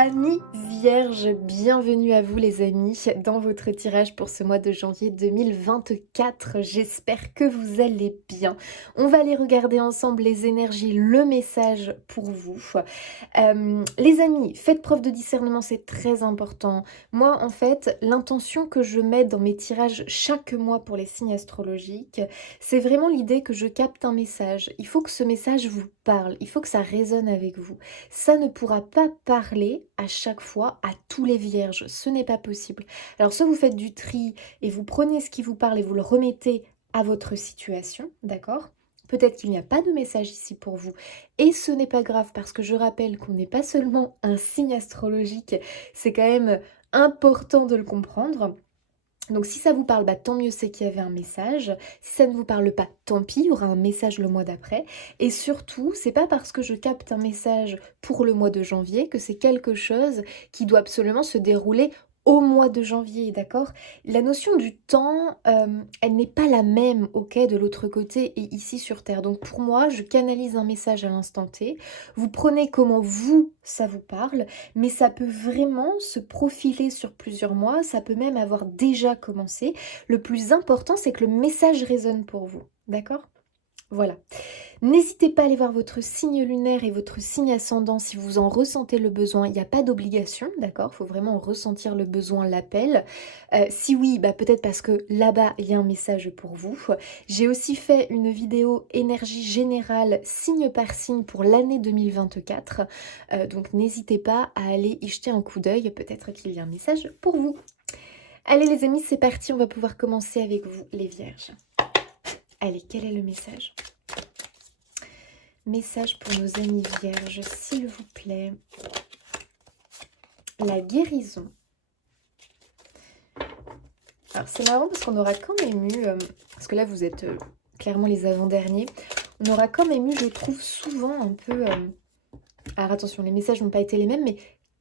Amis vierges, bienvenue à vous les amis dans votre tirage pour ce mois de janvier 2024. J'espère que vous allez bien. On va aller regarder ensemble les énergies, le message pour vous. Les amis, faites preuve de discernement, c'est très important. Moi, en fait, l'intention que je mets dans mes tirages chaque mois pour les signes astrologiques, c'est vraiment l'idée que je capte un message. Il faut que ce message vous parle, il faut que ça résonne avec vous. Ça ne pourra pas parler à chaque fois à tous les vierges, ce n'est pas possible. Alors soit vous faites du tri et vous prenez ce qui vous parle et vous le remettez à votre situation, d'accord? Peut-être qu'il n'y a pas de message ici pour vous. Et ce n'est pas grave parce que je rappelle qu'on n'est pas seulement un signe astrologique, c'est quand même important de le comprendre. Donc si ça vous parle, bah, tant mieux, c'est qu'il y avait un message. Si ça ne vous parle pas, tant pis, il y aura un message le mois d'après. Et surtout, c'est pas parce que je capte un message pour le mois de janvier que c'est quelque chose qui doit absolument se dérouler au mois de janvier, d'accord? La notion du temps, elle n'est pas la même, ok, de l'autre côté et ici sur Terre. Donc pour moi, je canalise un message à l'instant T. Vous prenez comment vous, ça vous parle, mais ça peut vraiment se profiler sur plusieurs mois, ça peut même avoir déjà commencé. Le plus important, c'est que le message résonne pour vous, d'accord? Voilà. N'hésitez pas à aller voir votre signe lunaire et votre signe ascendant si vous en ressentez le besoin. Il n'y a pas d'obligation, d'accord? Il faut vraiment ressentir le besoin, l'appel. Si oui, bah peut-être parce que là-bas, il y a un message pour vous. J'ai aussi fait une vidéo énergie générale, signe par signe pour l'année 2024. Donc n'hésitez pas à aller y jeter un coup d'œil. Peut-être qu'il y a un message pour vous. Allez les amis, c'est parti. On va pouvoir commencer avec vous, les vierges. Allez, quel est le message ? Message pour nos amis vierges, s'il vous plaît. La guérison. Alors c'est marrant parce qu'on aura quand même eu, parce que là vous êtes clairement les avant-derniers, on aura quand même eu, je trouve, souvent un peu... alors attention, les messages n'ont pas été les mêmes, mais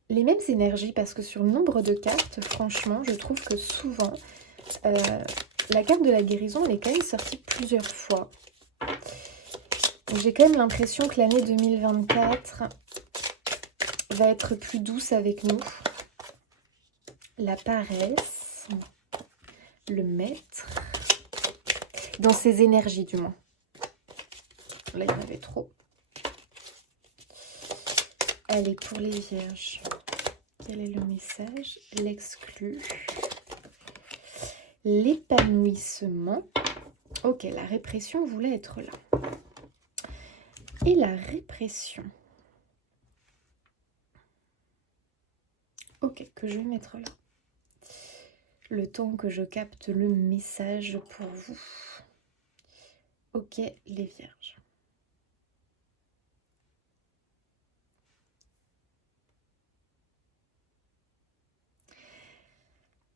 les mêmes énergies, parce que sur le nombre de cartes, franchement, je trouve que souvent, la carte de la guérison, elle est quand même sortie plusieurs fois. J'ai quand même l'impression que l'année 2024 va être plus douce avec nous. La paresse, le maître, dans ses énergies du moins. Là, il y en avait trop. Allez, pour les vierges, quel est le message? L'exclu. L'épanouissement. Ok, la répression voulait être là. Et la répression. Ok, que je vais mettre là. Le temps que je capte le message pour vous. Ok, les vierges.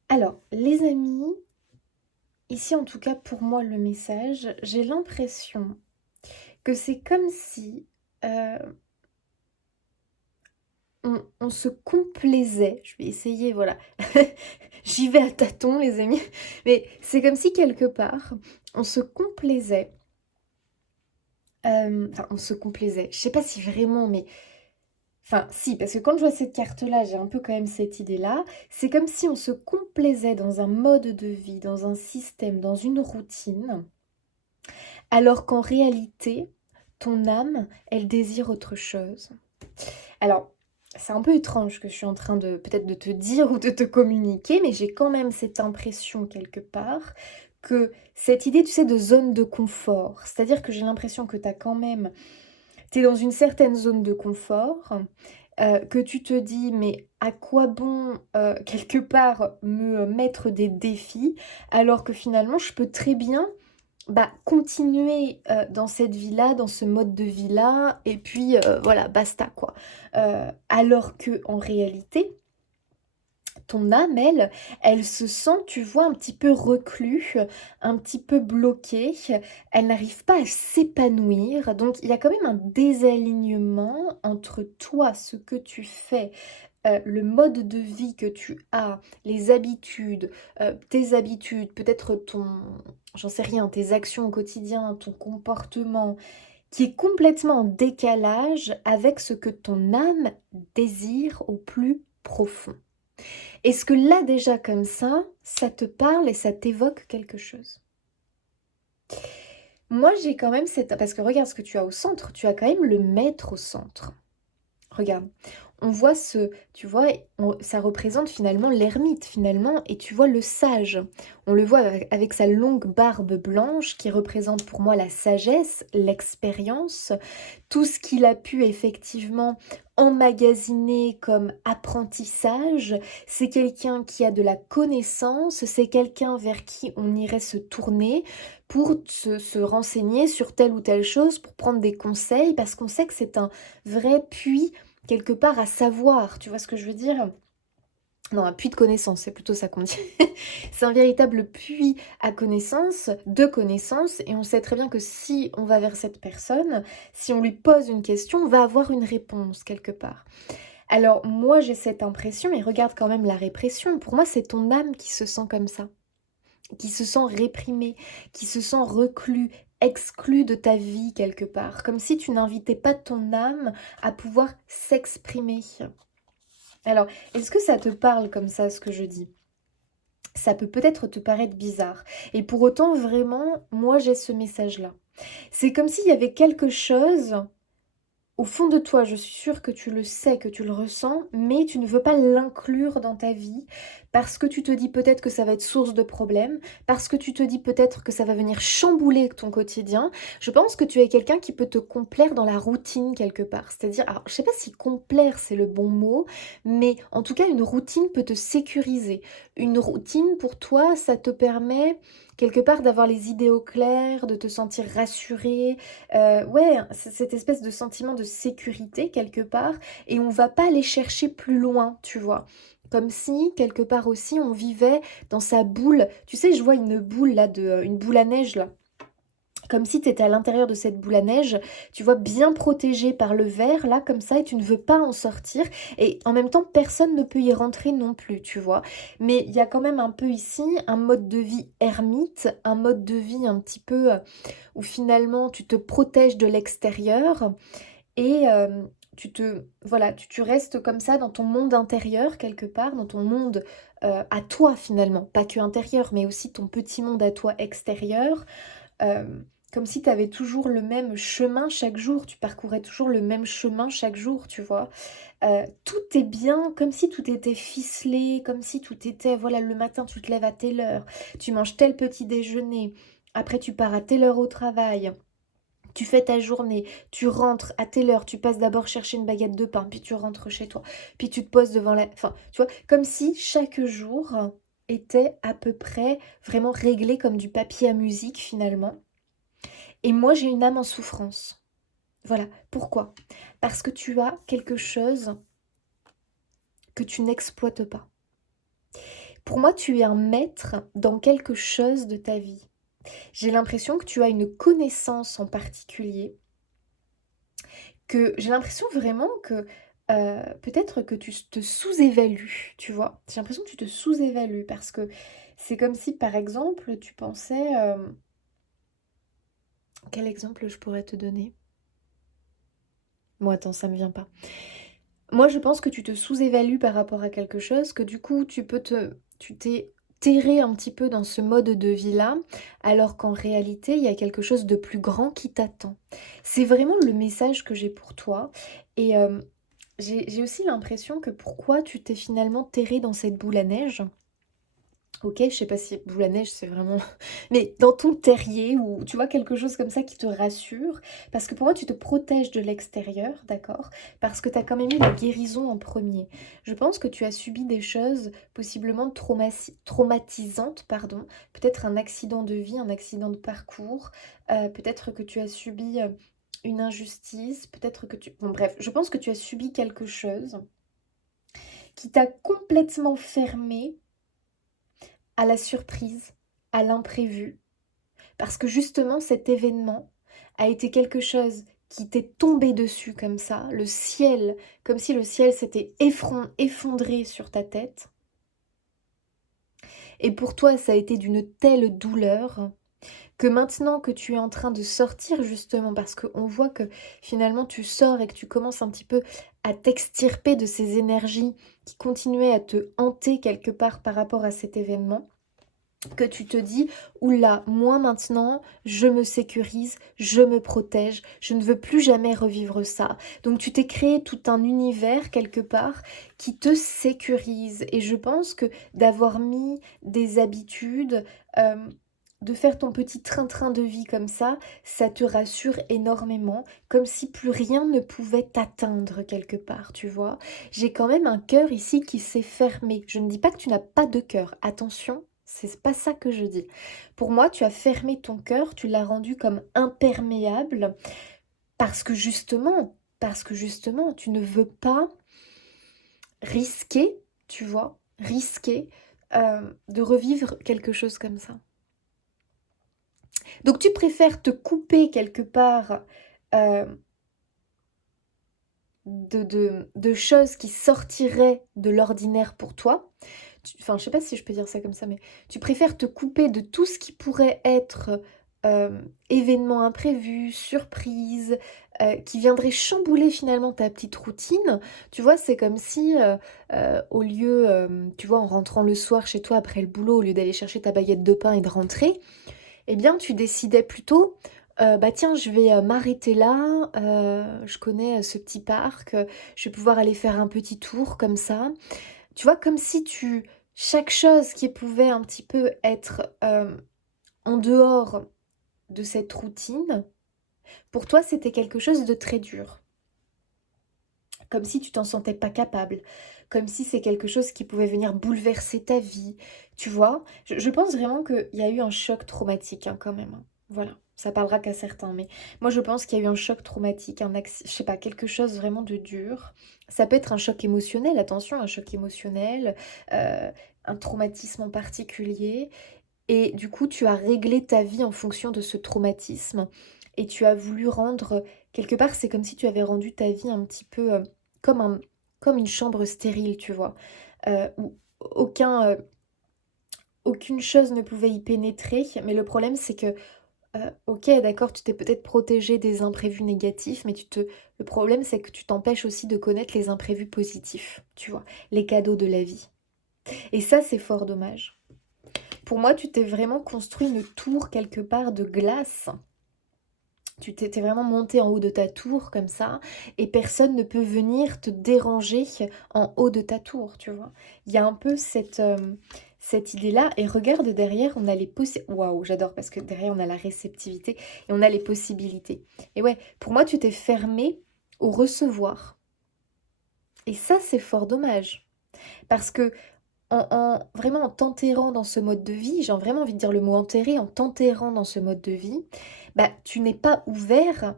Alors, les amis, ici en tout cas pour moi le message, j'ai l'impression que c'est comme si on se complaisait. Je vais essayer, voilà. J'y vais à tâtons les amis. Mais c'est comme si quelque part, on se complaisait. Enfin, on se complaisait. Je sais pas si vraiment, mais... Enfin, si, parce que quand je vois cette carte-là, j'ai un peu quand même cette idée-là. C'est comme si on se complaisait dans un mode de vie, dans un système, dans une routine, alors qu'en réalité, ton âme, elle désire autre chose. Alors, c'est un peu étrange que je suis en train de peut-être de te dire ou de te communiquer, mais j'ai quand même cette impression quelque part que cette idée, tu sais, de zone de confort, c'est-à-dire que j'ai l'impression que tu as quand même... Tu es dans une certaine zone de confort, que tu te dis, mais à quoi bon, quelque part, me mettre des défis, alors que finalement, je peux très bien continuer dans cette vie-là, dans ce mode de vie-là, et puis voilà, basta, quoi. Alors que en réalité, ton âme, elle se sent, tu vois, un petit peu reclus, un petit peu bloquée. Elle n'arrive pas à s'épanouir. Donc, il y a quand même un désalignement entre toi, ce que tu fais, le mode de vie que tu as, les habitudes, tes habitudes, peut-être ton, j'en sais rien, tes actions au quotidien, ton comportement, qui est complètement en décalage avec ce que ton âme désire au plus profond. Est-ce que là déjà comme ça te parle et ça t'évoque quelque chose? Moi j'ai quand même cette... Parce que regarde ce que tu as au centre, tu as quand même le maître au centre. Regarde, on voit tu vois, ça représente finalement l'ermite finalement, et tu vois le sage. On le voit avec sa longue barbe blanche qui représente pour moi la sagesse, l'expérience, tout ce qu'il a pu effectivement emmagasiner comme apprentissage. C'est quelqu'un qui a de la connaissance, c'est quelqu'un vers qui on irait se tourner pour se renseigner sur telle ou telle chose, pour prendre des conseils, parce qu'on sait que c'est un vrai puits quelque part à savoir, tu vois ce que je veux dire? Non, un puits de connaissances, c'est plutôt ça qu'on dit. C'est un véritable puits à connaissances, de connaissances, et on sait très bien que si on va vers cette personne, si on lui pose une question, on va avoir une réponse quelque part. Alors moi j'ai cette impression, et regarde quand même la répression, pour moi c'est ton âme qui se sent comme ça, qui se sent réprimé, qui se sent reclus, exclu de ta vie quelque part, comme si tu n'invitais pas ton âme à pouvoir s'exprimer. Alors, est-ce que ça te parle comme ça, ce que je dis? Ça peut peut-être te paraître bizarre. Et pour autant, vraiment, moi j'ai ce message-là. C'est comme s'il y avait quelque chose au fond de toi, je suis sûre que tu le sais, que tu le ressens, mais tu ne veux pas l'inclure dans ta vie parce que tu te dis peut-être que ça va être source de problèmes, parce que tu te dis peut-être que ça va venir chambouler ton quotidien. Je pense que tu es quelqu'un qui peut te complaire dans la routine quelque part. C'est-à-dire, alors je sais pas si complaire c'est le bon mot, mais en tout cas une routine peut te sécuriser. Une routine pour toi, ça te permet quelque part d'avoir les idées au clair, de te sentir rassuré, ouais, c'est cette espèce de sentiment de sécurité quelque part, et on va pas aller chercher plus loin, tu vois. Comme si, quelque part aussi, on vivait dans sa boule. Tu sais, je vois une boule là, une boule à neige là. Comme si tu étais à l'intérieur de cette boule à neige, tu vois, bien protégée par le verre, là, comme ça, et tu ne veux pas en sortir. Et en même temps, personne ne peut y rentrer non plus, tu vois. Mais il y a quand même un peu ici un mode de vie ermite, un mode de vie un petit peu où finalement tu te protèges de l'extérieur et voilà, tu restes comme ça dans ton monde intérieur quelque part, dans ton monde à toi finalement, pas que intérieur, mais aussi ton petit monde à toi extérieur, euh, comme si tu avais toujours le même chemin chaque jour, tu parcourais toujours le même chemin chaque jour, tu vois. Tout est bien, comme si tout était ficelé, comme si tout était, voilà, le matin tu te lèves à telle heure, tu manges tel petit déjeuner, après tu pars à telle heure au travail. Tu fais ta journée, tu rentres à telle heure, tu passes d'abord chercher une baguette de pain, puis tu rentres chez toi, puis tu te poses devant la... Enfin, tu vois, comme si chaque jour était à peu près vraiment réglé comme du papier à musique finalement. Et moi, j'ai une âme en souffrance. Voilà. Pourquoi? Parce que tu as quelque chose que tu n'exploites pas. Pour moi, tu es un maître dans quelque chose de ta vie. J'ai l'impression que tu as une connaissance en particulier, que j'ai l'impression vraiment que peut-être que tu te sous-évalues, tu vois. J'ai l'impression que tu te sous-évalues parce que c'est comme si, par exemple, tu pensais... quel exemple je pourrais te donner? Bon, attends, ça me vient pas. Moi, je pense que tu te sous-évalues par rapport à quelque chose, que du coup, tu t'es terré un petit peu dans ce mode de vie-là, alors qu'en réalité, il y a quelque chose de plus grand qui t'attend. C'est vraiment le message que j'ai pour toi. Et j'ai aussi l'impression que pourquoi tu t'es finalement terré dans cette boule à neige. Ok, je sais pas si boule à neige c'est vraiment... Mais dans ton terrier ou tu vois quelque chose comme ça qui te rassure. Parce que pour moi tu te protèges de l'extérieur, d'accord? Parce que tu as quand même eu la guérison en premier. Je pense que tu as subi des choses possiblement traumatisantes, pardon. Peut-être un accident de vie, un accident de parcours. Peut-être que tu as subi une injustice. Peut-être que tu... Bon bref, je pense que tu as subi quelque chose qui t'a complètement fermé à la surprise, à l'imprévu, parce que justement cet événement a été quelque chose qui t'est tombé dessus comme ça, le ciel, comme si le ciel s'était effondré sur ta tête. Et pour toi, ça a été d'une telle douleur que maintenant que tu es en train de sortir justement, parce qu'on voit que finalement tu sors et que tu commences un petit peu à t'extirper de ces énergies qui continuaient à te hanter quelque part par rapport à cet événement, que tu te dis, oula, moi maintenant, je me sécurise, je me protège, je ne veux plus jamais revivre ça. Donc tu t'es créé tout un univers quelque part qui te sécurise. Et je pense que d'avoir mis des habitudes, de faire ton petit train-train de vie comme ça te rassure énormément, comme si plus rien ne pouvait t'atteindre quelque part, tu vois. J'ai quand même un cœur ici qui s'est fermé. Je ne dis pas que tu n'as pas de cœur, attention. C'est pas ça que je dis. Pour moi, tu as fermé ton cœur, tu l'as rendu comme imperméable parce que justement, tu ne veux pas risquer, tu vois, risquer de revivre quelque chose comme ça. Donc tu préfères te couper quelque part euh, de choses qui sortiraient de l'ordinaire pour toi. Enfin, je sais pas si je peux dire ça comme ça, mais tu préfères te couper de tout ce qui pourrait être événement imprévu, surprise, qui viendrait chambouler finalement ta petite routine. Tu vois, c'est comme si au lieu, tu vois, en rentrant le soir chez toi après le boulot, au lieu d'aller chercher ta baguette de pain et de rentrer, eh bien, tu décidais plutôt, bah tiens, je vais m'arrêter là, je connais ce petit parc, je vais pouvoir aller faire un petit tour comme ça. Tu vois, comme si chaque chose qui pouvait un petit peu être en dehors de cette routine, pour toi, c'était quelque chose de très dur. Comme si tu t'en sentais pas capable, comme si c'est quelque chose qui pouvait venir bouleverser ta vie, tu vois. Je pense vraiment qu'il y a eu un choc traumatique hein, quand même, hein. Voilà, ça parlera qu'à certains, mais moi je pense qu'il y a eu un choc traumatique, je sais pas, quelque chose vraiment de dur. Ça peut être un choc émotionnel, attention, un choc émotionnel, euh, un traumatisme en particulier, et du coup tu as réglé ta vie en fonction de ce traumatisme, et tu as voulu rendre, quelque part c'est comme si tu avais rendu ta vie un petit peu comme, comme une chambre stérile, tu vois, où aucune chose ne pouvait y pénétrer, mais le problème c'est que, ok d'accord, tu t'es peut-être protégé des imprévus négatifs, mais le problème c'est que tu t'empêches aussi de connaître les imprévus positifs, tu vois, les cadeaux de la vie. Et ça c'est fort dommage. Pour moi, tu t'es vraiment construit une tour quelque part de glace. Tu t'es vraiment monté en haut de ta tour comme ça, et personne ne peut venir te déranger en haut de ta tour, tu vois. Il y a un peu cette idée-là, et regarde derrière, on a les possibilités. Waouh, j'adore parce que derrière, on a la réceptivité et on a les possibilités. Et ouais, pour moi, tu t'es fermé au recevoir. Et ça, c'est fort dommage. Parce que vraiment en t'enterrant dans ce mode de vie, j'ai vraiment envie de dire le mot enterrer, en t'enterrant dans ce mode de vie, bah tu n'es pas ouvert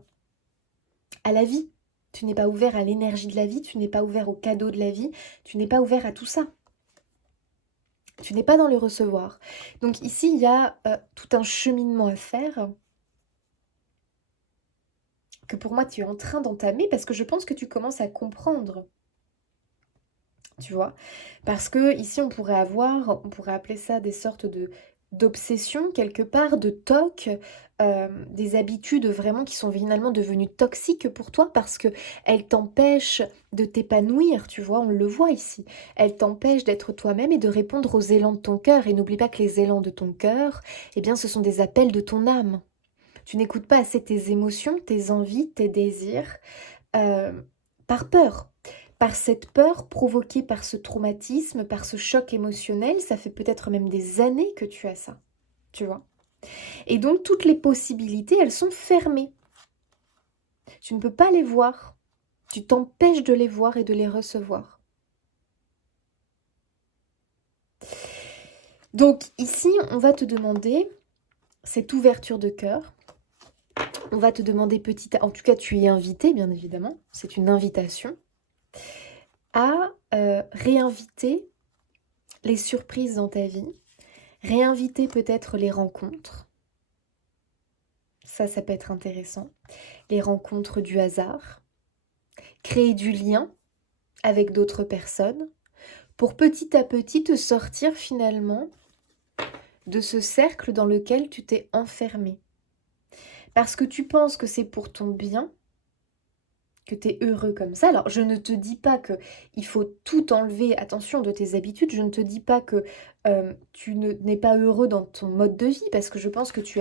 à la vie. Tu n'es pas ouvert à l'énergie de la vie, tu n'es pas ouvert aux cadeaux de la vie, tu n'es pas ouvert à tout ça. Tu n'es pas dans le recevoir. Donc ici, il y a tout un cheminement à faire que pour moi, tu es en train d'entamer parce que je pense que tu commences à comprendre. Tu vois, parce que ici on pourrait appeler ça des sortes de d'obsessions quelque part, de tocs, des habitudes vraiment qui sont finalement devenues toxiques pour toi parce que elles t'empêchent de t'épanouir, tu vois, on le voit ici. Elles t'empêchent d'être toi-même et de répondre aux élans de ton cœur. Et n'oublie pas que les élans de ton cœur, eh bien ce sont des appels de ton âme. Tu n'écoutes pas assez tes émotions, tes envies, tes désirs, euh, par peur. Par cette peur provoquée par ce traumatisme, par ce choc émotionnel, ça fait peut-être même des années que tu as ça, tu vois. Et donc toutes les possibilités, elles sont fermées. Tu ne peux pas les voir. Tu t'empêches de les voir et de les recevoir. Donc ici, on va te demander cette ouverture de cœur. On va te demander en tout cas tu y es invité bien évidemment, c'est une invitation, à réinviter les surprises dans ta vie, réinviter peut-être les rencontres. Ça peut être intéressant. Les rencontres du hasard. Créer du lien avec d'autres personnes pour petit à petit te sortir finalement de ce cercle dans lequel tu t'es enfermé. Parce que tu penses que c'est pour ton bien, que tu es heureux comme ça. Alors, je ne te dis pas que il faut tout enlever, attention, de tes habitudes. Je ne te dis pas que n'es pas heureux dans ton mode de vie, parce que je pense que tu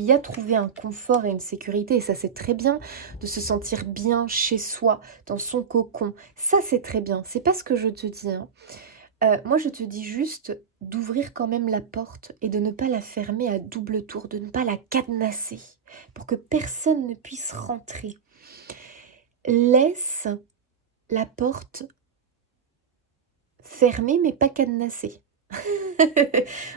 y as trouvé un confort et une sécurité, et ça, c'est très bien de se sentir bien chez soi, dans son cocon. Ça, c'est très bien. C'est pas ce que je te dis, hein. Moi, je te dis juste d'ouvrir quand même la porte et de ne pas la fermer à double tour, de ne pas la cadenasser, pour que personne ne puisse rentrer. Laisse la porte fermée mais pas cadenassée.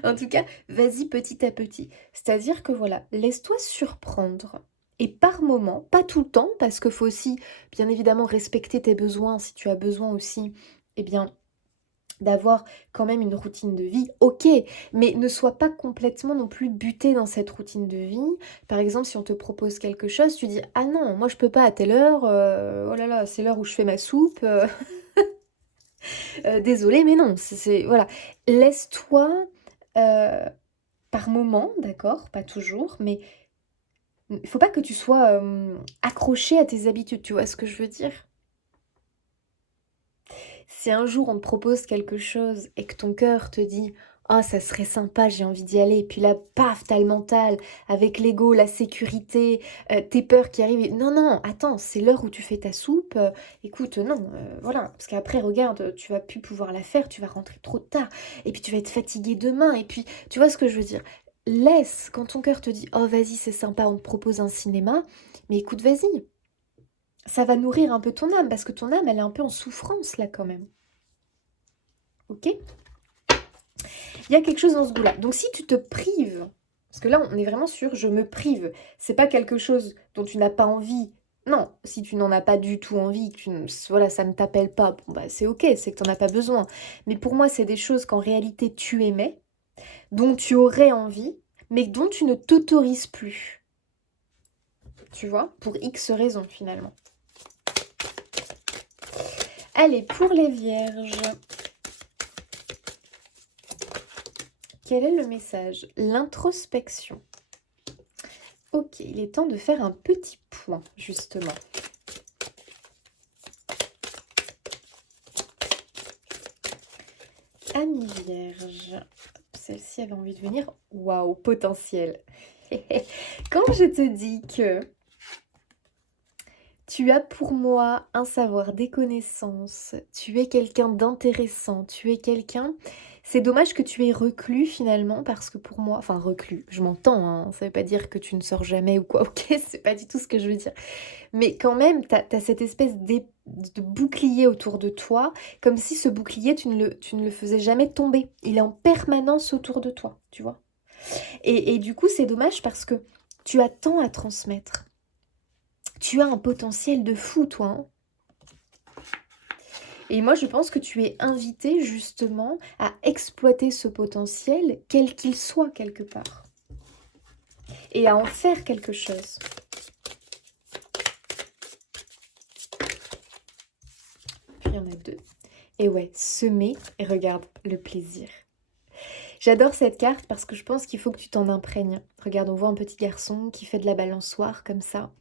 En tout cas, vas-y petit à petit. C'est-à-dire que voilà, laisse-toi surprendre. Et par moment, pas tout le temps, parce qu'il faut aussi, bien évidemment, respecter tes besoins. Si tu as besoin aussi, eh bien, d'avoir quand même une routine de vie, ok, mais ne sois pas complètement non plus buté dans cette routine de vie. Par exemple, si on te propose quelque chose, tu dis ah non, moi je peux pas à telle heure, oh là là, c'est l'heure où je fais ma soupe, désolée, mais non, voilà, laisse-toi par moment, d'accord, pas toujours, mais il faut pas que tu sois accroché à tes habitudes, tu vois ce que je veux dire? Si un jour on te propose quelque chose et que ton cœur te dit «Ah, ça serait sympa, j'ai envie d'y aller», et puis là, paf, tu le mental avec l'ego, la sécurité, tes peurs qui arrivent et non, non, attends, c'est l'heure où tu fais ta soupe, écoute, non, voilà. Parce qu'après, regarde, tu vas plus pouvoir la faire, tu vas rentrer trop tard et puis tu vas être fatigué demain et puis tu vois ce que je veux dire? Laisse, quand ton cœur te dit: «Oh vas-y, c'est sympa, on te propose un cinéma», mais écoute, vas-y. Ça va nourrir un peu ton âme parce que ton âme, elle est un peu en souffrance là quand même. OK? Il y a quelque chose dans ce goût-là. Donc si tu te prives, parce que là on est vraiment sur je me prive, c'est pas quelque chose dont tu n'as pas envie. Non, si tu n'en as pas du tout envie, voilà, ça ne t'appelle pas, bon bah c'est ok, c'est que tu n'en as pas besoin. Mais pour moi, c'est des choses qu'en réalité tu aimais, dont tu aurais envie, mais dont tu ne t'autorises plus. Tu vois, pour X raisons finalement. Allez, pour les vierges, quel est le message? L'introspection. Ok, il est temps de faire un petit point, justement. Amis vierge, celle-ci avait envie de venir. Waouh, potentiel. Quand je te dis que tu as pour moi un savoir, des connaissances, tu es quelqu'un d'intéressant, tu es quelqu'un... C'est dommage que tu aies reclus finalement parce que pour moi, enfin reclus, je m'entends, hein, ça veut pas dire que tu ne sors jamais ou quoi, ok, c'est pas du tout ce que je veux dire. Mais quand même, tu as cette espèce de bouclier autour de toi, comme si ce bouclier, tu ne le faisais jamais tomber. Il est en permanence autour de toi, tu vois. Et du coup, c'est dommage parce que tu as tant à transmettre. Tu as un potentiel de fou, toi, hein. Et moi, je pense que tu es invité justement à exploiter ce potentiel, quel qu'il soit quelque part. Et à en faire quelque chose. Puis il y en a deux. Et ouais, semer, et regarde, le plaisir. J'adore cette carte parce que je pense qu'il faut que tu t'en imprègnes. Regarde, on voit un petit garçon qui fait de la balançoire comme ça.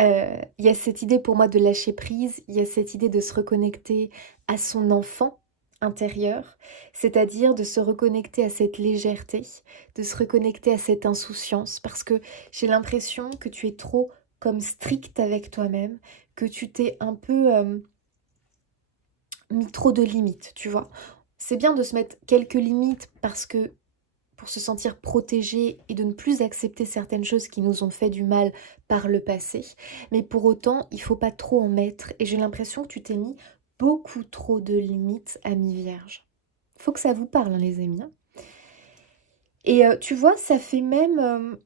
Il y a cette idée pour moi de lâcher prise, il y a cette idée de se reconnecter à son enfant intérieur, c'est-à-dire de se reconnecter à cette légèreté, de se reconnecter à cette insouciance, parce que j'ai l'impression que tu es trop comme stricte avec toi-même, que tu t'es un peu mis trop de limites, tu vois. C'est bien de se mettre quelques limites parce que pour se sentir protégé et de ne plus accepter certaines choses qui nous ont fait du mal par le passé. Mais pour autant, il faut pas trop en mettre. Et j'ai l'impression que tu t'es mis beaucoup trop de limites, ami vierge. Faut que ça vous parle, hein, les amis, hein. Et tu vois, ça fait même...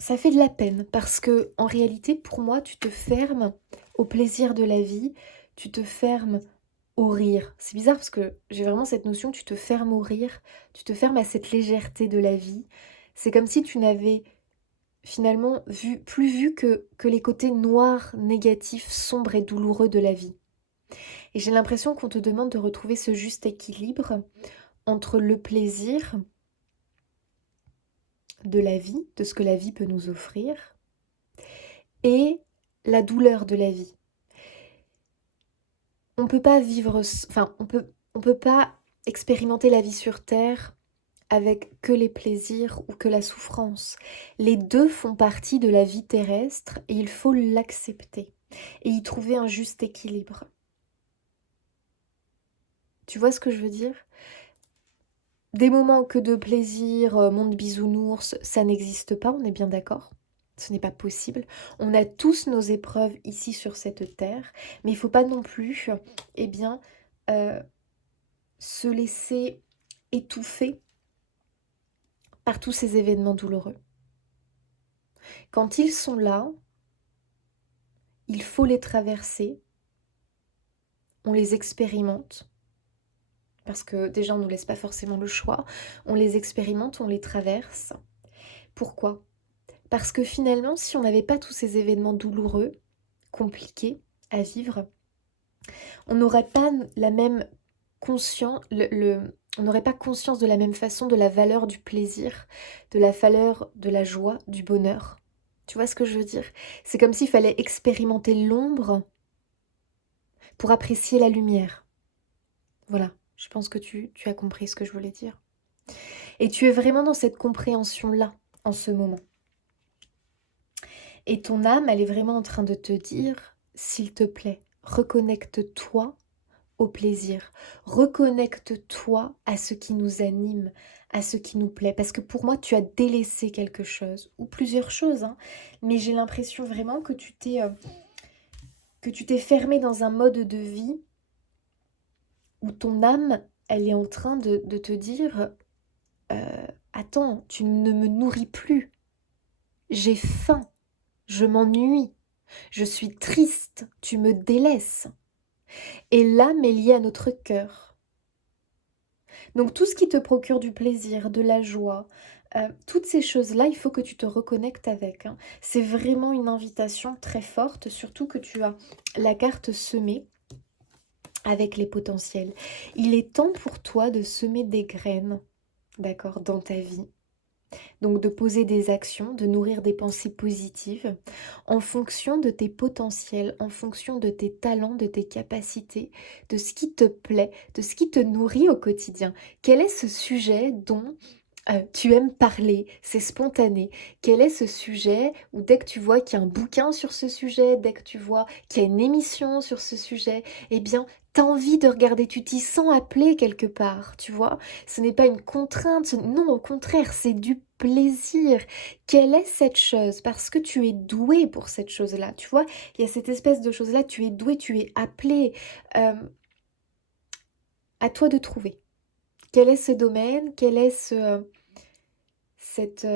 ça fait de la peine parce que en réalité, pour moi, tu te fermes au plaisir de la vie, tu te fermes au rire. C'est bizarre parce que j'ai vraiment cette notion, tu te fermes au rire, tu te fermes à cette légèreté de la vie. C'est comme si tu n'avais finalement plus vu que les côtés noirs, négatifs, sombres et douloureux de la vie. Et j'ai l'impression qu'on te demande de retrouver ce juste équilibre entre le plaisir de la vie, de ce que la vie peut nous offrir, et la douleur de la vie. On peut pas vivre, enfin, on peut pas expérimenter la vie sur Terre avec que les plaisirs ou que la souffrance. Les deux font partie de la vie terrestre et il faut l'accepter et y trouver un juste équilibre. Tu vois ce que je veux dire? Des moments que de plaisir, monde bisounours, ça n'existe pas, on est bien d'accord? Ce n'est pas possible. On a tous nos épreuves ici sur cette terre, mais il ne faut pas non plus, eh bien, se laisser étouffer par tous ces événements douloureux. Quand ils sont là, il faut les traverser, on les expérimente, parce que déjà on ne nous laisse pas forcément le choix, on les expérimente, on les traverse. Pourquoi? Parce que finalement, si on n'avait pas tous ces événements douloureux, compliqués à vivre, on n'aurait pas la même conscience, on n'aurait pas conscience de la même façon de la valeur du plaisir, de la valeur de la joie, du bonheur. Tu vois ce que je veux dire? C'est comme s'il fallait expérimenter l'ombre pour apprécier la lumière. Voilà, je pense que tu as compris ce que je voulais dire. Et tu es vraiment dans cette compréhension-là, en ce moment. Et ton âme, elle est vraiment en train de te dire, s'il te plaît, reconnecte-toi au plaisir. Reconnecte-toi à ce qui nous anime, à ce qui nous plaît. Parce que pour moi, tu as délaissé quelque chose, ou plusieurs choses, hein, mais j'ai l'impression vraiment que tu t'es fermé dans un mode de vie où ton âme, elle est en train de te dire, attends, tu ne me nourris plus. J'ai faim, je m'ennuie, je suis triste, tu me délaisses. Et l'âme est liée à notre cœur. Donc tout ce qui te procure du plaisir, de la joie, toutes ces choses-là, il faut que tu te reconnectes avec, hein. C'est vraiment une invitation très forte, surtout que tu as la carte semée avec les potentiels. Il est temps pour toi de semer des graines, d'accord, dans ta vie. Donc de poser des actions, de nourrir des pensées positives en fonction de tes potentiels, en fonction de tes talents, de tes capacités, de ce qui te plaît, de ce qui te nourrit au quotidien. Quel est ce sujet dont tu aimes parler, c'est spontané. Quel est ce sujet où dès que tu vois qu'il y a un bouquin sur ce sujet, dès que tu vois qu'il y a une émission sur ce sujet, eh bien, tu as envie de regarder, tu t'y sens appelé quelque part, tu vois. Ce n'est pas une contrainte, non, au contraire, c'est du plaisir. Quelle est cette chose? Parce que tu es doué pour cette chose-là, tu vois. Il y a cette espèce de chose-là, tu es doué, tu es appelé. Euh, à toi de trouver. Quel est ce domaine? Quel est cette,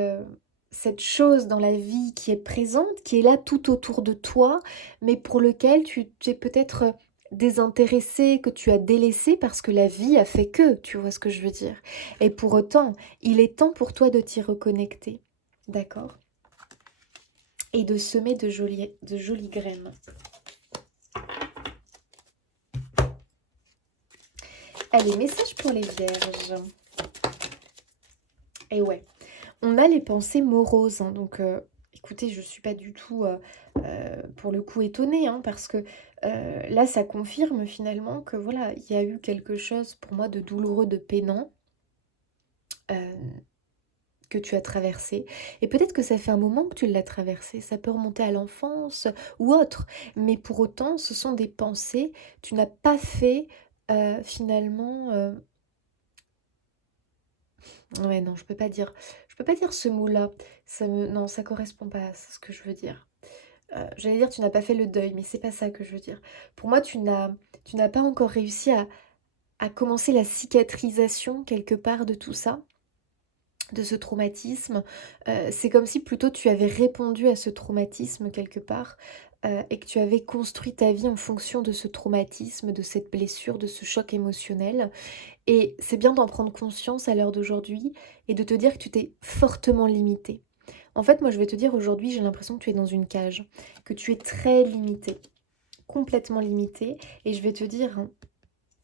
cette chose dans la vie qui est présente, qui est là tout autour de toi, mais pour lequel tu es peut-être désintéressé, que tu as délaissé parce que la vie a fait que, tu vois ce que je veux dire. Et pour autant, il est temps pour toi de t'y reconnecter, d'accord? Et de semer de jolies graines. Allez, message pour les vierges. Et ouais. On a les pensées moroses, hein, donc écoutez, je ne suis pas du tout pour le coup étonnée, hein, parce que là, ça confirme finalement que voilà, il y a eu quelque chose pour moi de douloureux, de peinant euh, que tu as traversé. Et peut-être que ça fait un moment que tu l'as traversé, ça peut remonter à l'enfance ou autre, mais pour autant, ce sont des pensées, tu n'as pas fait finalement... Ouais, non, je peux pas dire ce mot-là. Non, ça correspond pas à ce que je veux dire. J'allais dire tu n'as pas fait le deuil, mais c'est pas ça que je veux dire. Pour moi, tu n'as pas encore réussi à commencer la cicatrisation quelque part de tout ça, de ce traumatisme. C'est comme si plutôt tu avais répondu à ce traumatisme quelque part. Et que tu avais construit ta vie en fonction de ce traumatisme, de cette blessure, de ce choc émotionnel. Et c'est bien d'en prendre conscience à l'heure d'aujourd'hui et de te dire que tu t'es fortement limité. En fait, moi, je vais te dire aujourd'hui, j'ai l'impression que tu es dans une cage, que tu es très limité, complètement limité. Et je vais te dire, hein,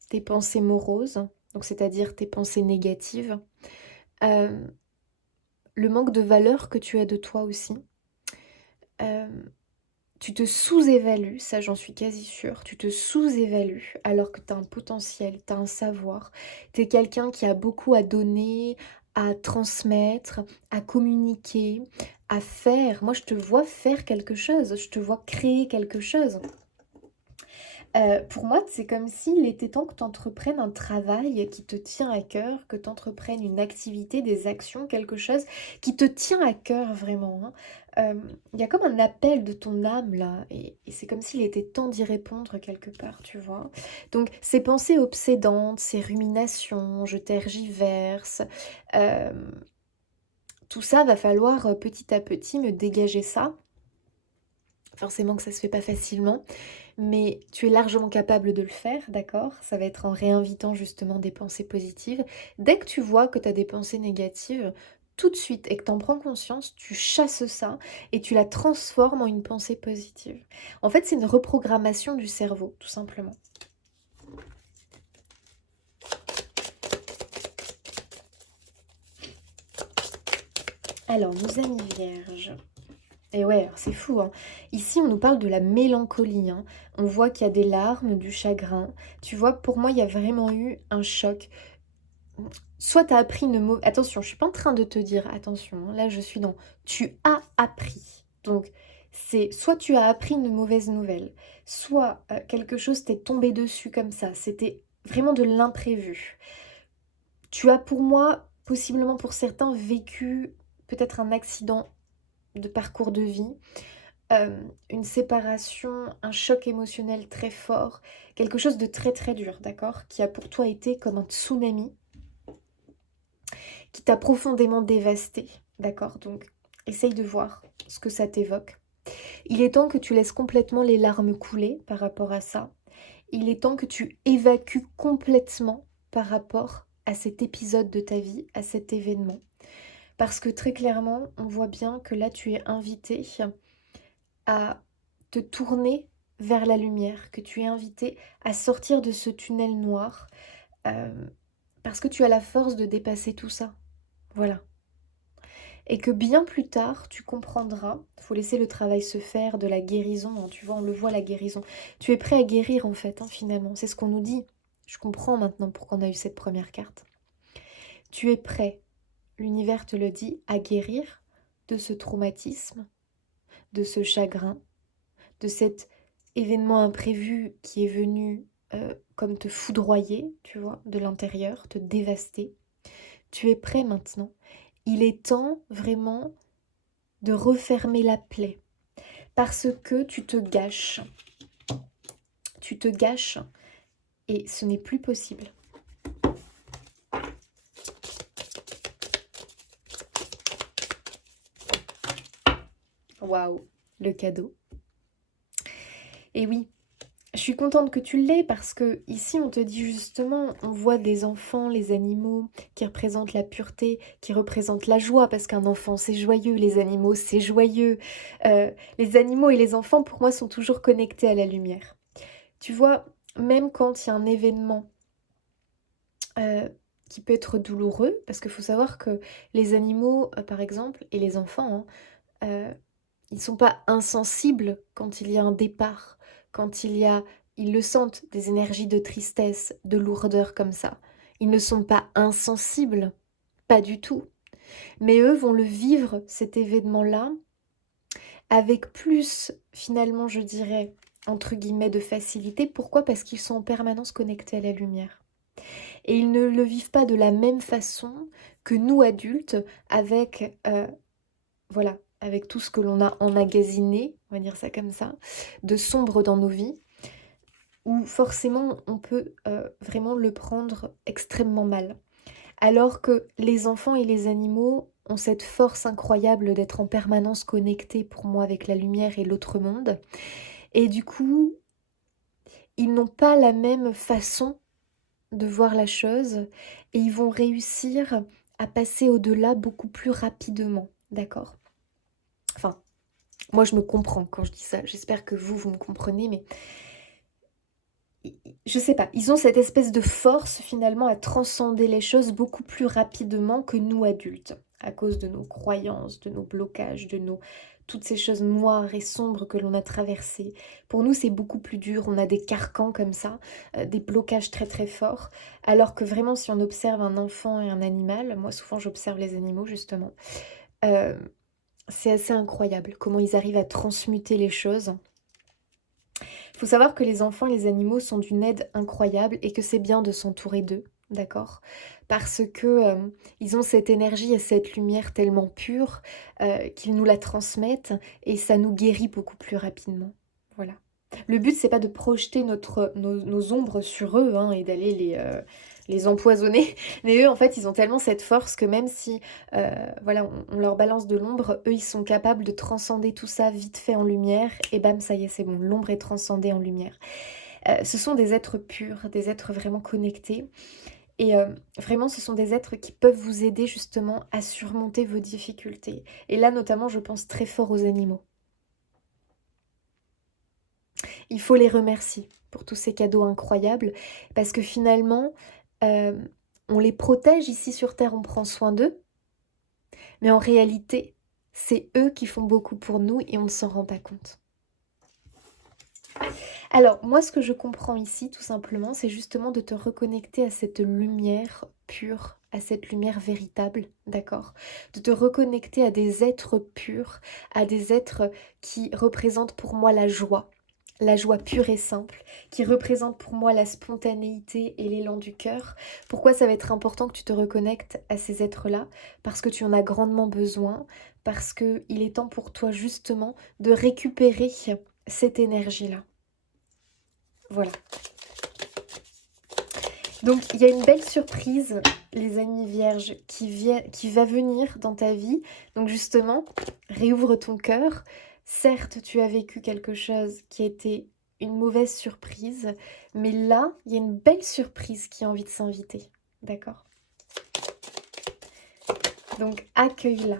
tes pensées moroses, donc c'est-à-dire tes pensées négatives, euh, le manque de valeur que tu as de toi aussi. Euh, Tu te sous-évalues, ça j'en suis quasi sûre, tu te sous-évalues alors que tu as un potentiel, tu as un savoir, tu es quelqu'un qui a beaucoup à donner, à transmettre, à communiquer, à faire. Moi je te vois faire quelque chose, je te vois créer quelque chose. Pour moi, c'est comme s'il était temps que tu entreprennes un travail qui te tient à cœur, que tu entreprennes une activité, des actions, quelque chose qui te tient à cœur vraiment, hein. Il y a comme un appel de ton âme là, et c'est comme s'il était temps d'y répondre quelque part, tu vois. Donc ces pensées obsédantes, ces ruminations, je tergiverse, euh, tout ça va falloir petit à petit me dégager ça. Forcément que ça se fait pas facilement, mais tu es largement capable de le faire, d'accord? Ça va être en réinvitant justement des pensées positives. Dès que tu vois que tu as des pensées négatives, tout de suite, et que tu en prends conscience, tu chasses ça et tu la transformes en une pensée positive. En fait, c'est une reprogrammation du cerveau, tout simplement. Alors, nos amis vierges. Et ouais, alors c'est fou, hein. Ici, on nous parle de la mélancolie, hein. On voit qu'il y a des larmes, du chagrin. Tu vois, pour moi, il y a vraiment eu un choc. Soit tu as appris une mauvaise... Attention, je suis pas en train de te dire, attention, hein, là je suis dans... Tu as appris. Donc, c'est soit tu as appris une mauvaise nouvelle, soit quelque chose t'est tombé dessus comme ça. C'était vraiment de l'imprévu. Tu as pour moi, possiblement pour certains, vécu peut-être un accident de parcours de vie, une séparation, un choc émotionnel très fort, quelque chose de très très dur, d'accord? Qui a pour toi été comme un tsunami qui t'a profondément dévasté, d'accord? Donc, essaye de voir ce que ça t'évoque. Il est temps que tu laisses complètement les larmes couler par rapport à ça. Il est temps que tu évacues complètement par rapport à cet épisode de ta vie, à cet événement. Parce que très clairement, on voit bien que là, tu es invité à te tourner vers la lumière, que tu es invité à sortir de ce tunnel noir, euh, parce que tu as la force de dépasser tout ça. Voilà. Et que bien plus tard, tu comprendras, il faut laisser le travail se faire de la guérison, hein, tu vois, on le voit la guérison. Tu es prêt à guérir en fait, hein, finalement, c'est ce qu'on nous dit. Je comprends maintenant pourquoi on a eu cette première carte. Tu es prêt, l'univers te le dit, à guérir de ce traumatisme, de ce chagrin, de cet événement imprévu qui est venu comme te foudroyer, tu vois, de l'intérieur, te dévaster. Tu es prêt maintenant. Il est temps vraiment de refermer la plaie parce que tu te gâches. Tu te gâches et ce n'est plus possible. Waouh, le cadeau. Et oui, je suis contente que tu l'aies parce que ici on te dit justement, on voit des enfants, les animaux qui représentent la pureté, qui représentent la joie parce qu'un enfant c'est joyeux, les animaux c'est joyeux. Les animaux et les enfants pour moi sont toujours connectés à la lumière. Tu vois, même quand il y a un événement euh, qui peut être douloureux, parce qu'il faut savoir que les animaux par exemple et les enfants, hein, ils ne sont pas insensibles quand il y a un départ, quand ils le sentent, des énergies de tristesse, de lourdeur comme ça. Ils ne sont pas insensibles, pas du tout. Mais eux vont le vivre, cet événement-là, avec plus, finalement, je dirais, entre guillemets, de facilité. Pourquoi? Parce qu'ils sont en permanence connectés à la lumière. Et ils ne le vivent pas de la même façon que nous, adultes, avec voilà, avec tout ce que l'on a emmagasiné, on va dire ça comme ça, de sombre dans nos vies, où forcément on peut vraiment le prendre extrêmement mal. Alors que les enfants et les animaux ont cette force incroyable d'être en permanence connectés pour moi avec la lumière et l'autre monde. Et du coup, ils n'ont pas la même façon de voir la chose et ils vont réussir à passer au-delà beaucoup plus rapidement, d'accord? Enfin, moi, je me comprends quand je dis ça. J'espère que vous me comprenez, mais je sais pas. Ils ont cette espèce de force finalement à transcender les choses beaucoup plus rapidement que nous adultes. à cause de nos croyances, de nos blocages, toutes ces choses noires et sombres que l'on a traversées. Pour nous, c'est beaucoup plus dur, on a des carcans comme ça, des blocages très très forts, alors que vraiment, si on observe un enfant et un animal, moi souvent j'observe les animaux justement, euh, c'est assez incroyable comment ils arrivent à transmuter les choses. Il faut savoir que les enfants et les animaux sont d'une aide incroyable et que c'est bien de s'entourer d'eux, d'accord? Parce que ils ont cette énergie et cette lumière tellement pure qu'ils nous la transmettent et ça nous guérit beaucoup plus rapidement. Voilà. Le but, c'est pas de projeter nos ombres sur eux hein, et d'aller les empoisonner. Mais eux, en fait, ils ont tellement cette force que même si voilà, on leur balance de l'ombre, eux, ils sont capables de transcender tout ça vite fait en lumière. Et bam, ça y est, c'est bon, l'ombre est transcendée en lumière. Ce sont des êtres purs, des êtres vraiment connectés. Et vraiment, ce sont des êtres qui peuvent vous aider justement à surmonter vos difficultés. Et là, notamment, je pense très fort aux animaux. Il faut les remercier pour tous ces cadeaux incroyables parce que finalement, euh, on les protège ici sur Terre, on prend soin d'eux, mais en réalité, c'est eux qui font beaucoup pour nous et on ne s'en rend pas compte. Alors, moi, ce que je comprends ici, tout simplement, c'est justement de te reconnecter à cette lumière pure, à cette lumière véritable, d'accord? De te reconnecter à des êtres purs, à des êtres qui représentent pour moi la joie pure et simple, qui représente pour moi la spontanéité et l'élan du cœur. Pourquoi ça va être important que tu te reconnectes à ces êtres-là? Parce que tu en as grandement besoin, parce qu'il est temps pour toi justement de récupérer cette énergie-là. Voilà. Donc il y a une belle surprise, les amis vierges, qui va venir dans ta vie. Donc justement, réouvre ton cœur. Certes, tu as vécu quelque chose qui a été une mauvaise surprise, mais là, il y a une belle surprise qui a envie de s'inviter. D'accord? Donc accueille-la.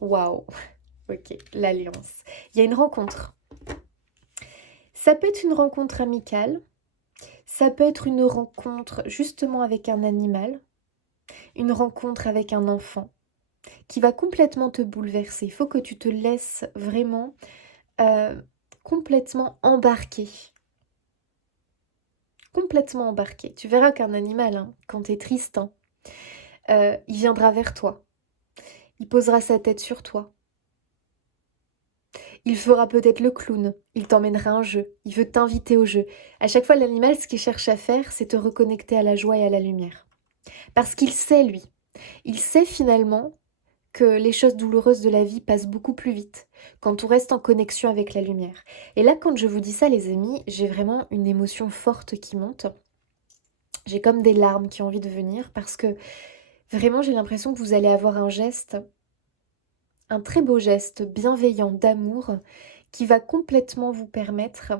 Waouh! Ok, l'alliance. Il y a une rencontre. Ça peut être une rencontre amicale. Ça peut être une rencontre justement avec un animal, une rencontre avec un enfant qui va complètement te bouleverser. Il faut que tu te laisses vraiment euh, complètement embarquer. Complètement embarquer. Tu verras qu'un animal, hein, quand tu es triste, hein, il viendra vers toi. Il posera sa tête sur toi. Il fera peut-être le clown. Il t'emmènera à un jeu. Il veut t'inviter au jeu. À chaque fois, l'animal, ce qu'il cherche à faire, c'est te reconnecter à la joie et à la lumière. Parce qu'il sait, lui. Il sait finalement que les choses douloureuses de la vie passent beaucoup plus vite quand on reste en connexion avec la lumière. Et là, quand je vous dis ça, les amis, j'ai vraiment une émotion forte qui monte. J'ai comme des larmes qui ont envie de venir parce que vraiment, j'ai l'impression que vous allez avoir un geste, un très beau geste bienveillant d'amour qui va complètement vous permettre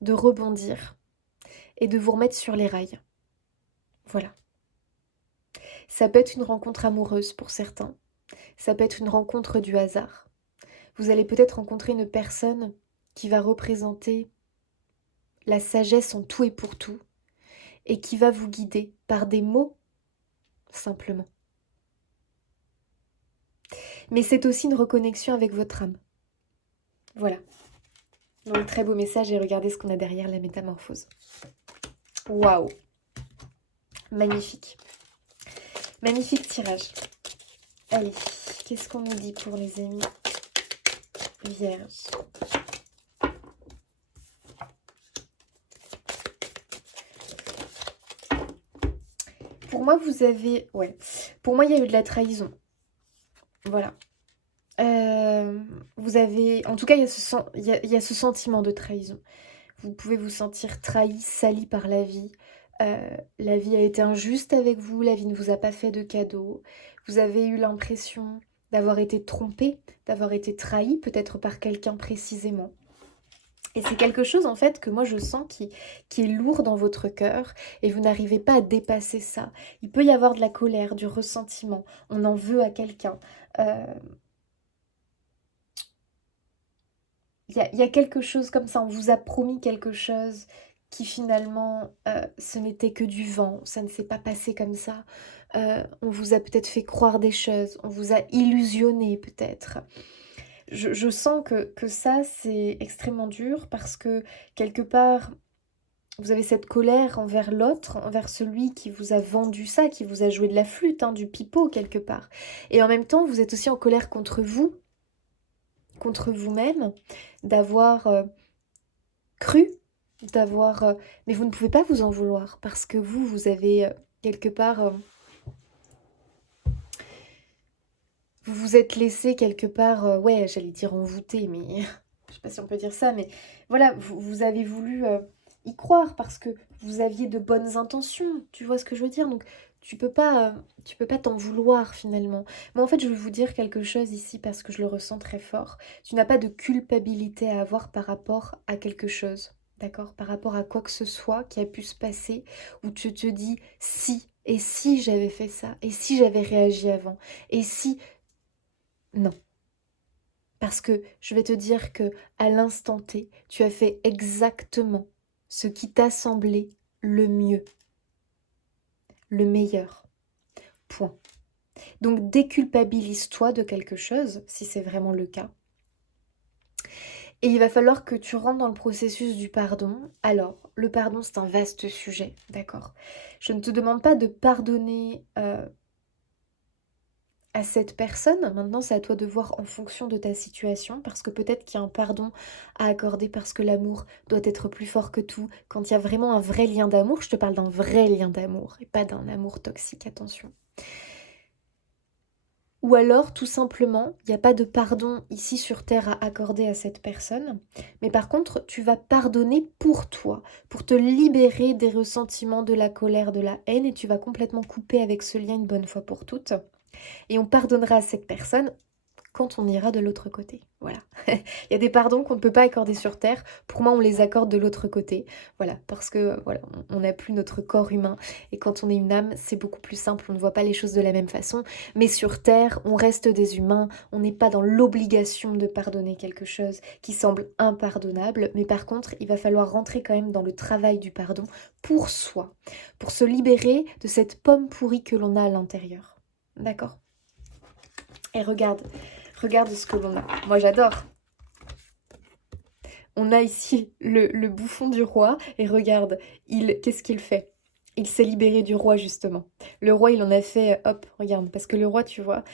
de rebondir et de vous remettre sur les rails. Voilà. Ça peut être une rencontre amoureuse pour certains. Ça peut être une rencontre du hasard. Vous allez peut-être rencontrer une personne qui va représenter la sagesse en tout et pour tout et qui va vous guider par des mots simplement. Mais c'est aussi une reconnexion avec votre âme. Voilà. Donc très beau message et regardez ce qu'on a derrière la métamorphose. Waouh! Magnifique. Magnifique tirage. Allez, qu'est-ce qu'on nous dit pour les amis vierges? Pour moi, vous avez... Ouais. Pour moi, il y a eu de la trahison. Voilà. Vous avez... En tout cas, il y a ce sentiment de trahison. Vous pouvez vous sentir trahi, sali par la vie. La vie a été injuste avec vous, la vie ne vous a pas fait de cadeaux. Vous avez eu l'impression d'avoir été trompé, d'avoir été trahi, peut-être par quelqu'un précisément. Et c'est quelque chose en fait que moi je sens qui est lourd dans votre cœur et vous n'arrivez pas à dépasser ça. Il peut y avoir de la colère, du ressentiment, on en veut à quelqu'un. Il y a quelque chose comme ça, on vous a promis quelque chose qui finalement, ce n'était que du vent, ça ne s'est pas passé comme ça. On vous a peut-être fait croire des choses, on vous a illusionné peut-être. Je sens que ça, c'est extrêmement dur parce que quelque part, vous avez cette colère envers l'autre, envers celui qui vous a vendu ça, qui vous a joué de la flûte, hein, du pipeau quelque part. Et en même temps, vous êtes aussi en colère contre vous, contre vous-même, d'avoir cru, d'avoir... mais vous ne pouvez pas vous en vouloir parce que vous avez quelque part... vous vous êtes laissé quelque part, ouais, j'allais dire envoûter, mais je sais pas si on peut dire ça, mais voilà, vous avez voulu y croire parce que vous aviez de bonnes intentions, tu vois ce que je veux dire? Donc tu peux pas t'en vouloir finalement. Mais en fait, je veux vous dire quelque chose ici parce que je le ressens très fort. Tu n'as pas de culpabilité à avoir par rapport à quelque chose, d'accord? Par rapport à quoi que ce soit qui a pu se passer, où tu te dis si, et si j'avais fait ça, et si j'avais réagi avant, et si... Non. Parce que je vais te dire que à l'instant T, tu as fait exactement ce qui t'a semblé le mieux, le meilleur. Point. Donc déculpabilise-toi de quelque chose, si c'est vraiment le cas. Et il va falloir que tu rentres dans le processus du pardon. Alors, le pardon, c'est un vaste sujet, d'accord? Je ne te demande pas de pardonner à cette personne. Maintenant, c'est à toi de voir en fonction de ta situation, parce que peut-être qu'il y a un pardon à accorder parce que l'amour doit être plus fort que tout. Quand il y a vraiment un vrai lien d'amour, je te parle d'un vrai lien d'amour et pas d'un amour toxique, attention. Ou alors, tout simplement, il n'y a pas de pardon ici sur Terre à accorder à cette personne, mais par contre, tu vas pardonner pour toi, pour te libérer des ressentiments, de la colère, de la haine, et tu vas complètement couper avec ce lien une bonne fois pour toutes. Et on pardonnera à cette personne quand on ira de l'autre côté. Voilà. Il y a des pardons qu'on ne peut pas accorder sur Terre. Pour moi, on les accorde de l'autre côté. Voilà, parce que voilà, on n'a plus notre corps humain. Et quand on est une âme, c'est beaucoup plus simple. On ne voit pas les choses de la même façon. Mais sur Terre, on reste des humains. On n'est pas dans l'obligation de pardonner quelque chose qui semble impardonnable. Mais par contre, il va falloir rentrer quand même dans le travail du pardon pour soi. Pour se libérer de cette pomme pourrie que l'on a à l'intérieur. D'accord? Et regarde ce que l'on a. Moi j'adore. On a ici le bouffon du roi et regarde, qu'est-ce qu'il fait? Il s'est libéré du roi justement. Le roi il en a fait, hop, regarde, parce que le roi tu vois,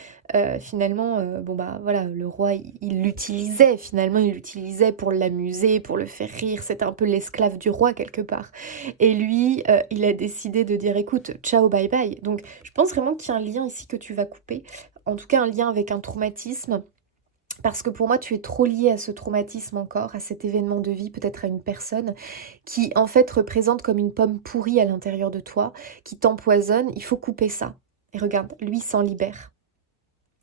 finalement, bon bah voilà, le roi il l'utilisait finalement, il l'utilisait pour l'amuser, pour le faire rire, c'était un peu l'esclave du roi quelque part. Et lui, il a décidé de dire écoute, ciao, bye bye. Donc je pense vraiment qu'il y a un lien ici que tu vas couper, en tout cas un lien avec un traumatisme. Parce que pour moi, tu es trop lié à ce traumatisme encore, à cet événement de vie, peut-être à une personne qui en fait représente comme une pomme pourrie à l'intérieur de toi, qui t'empoisonne. Il faut couper ça. Et regarde, lui s'en libère.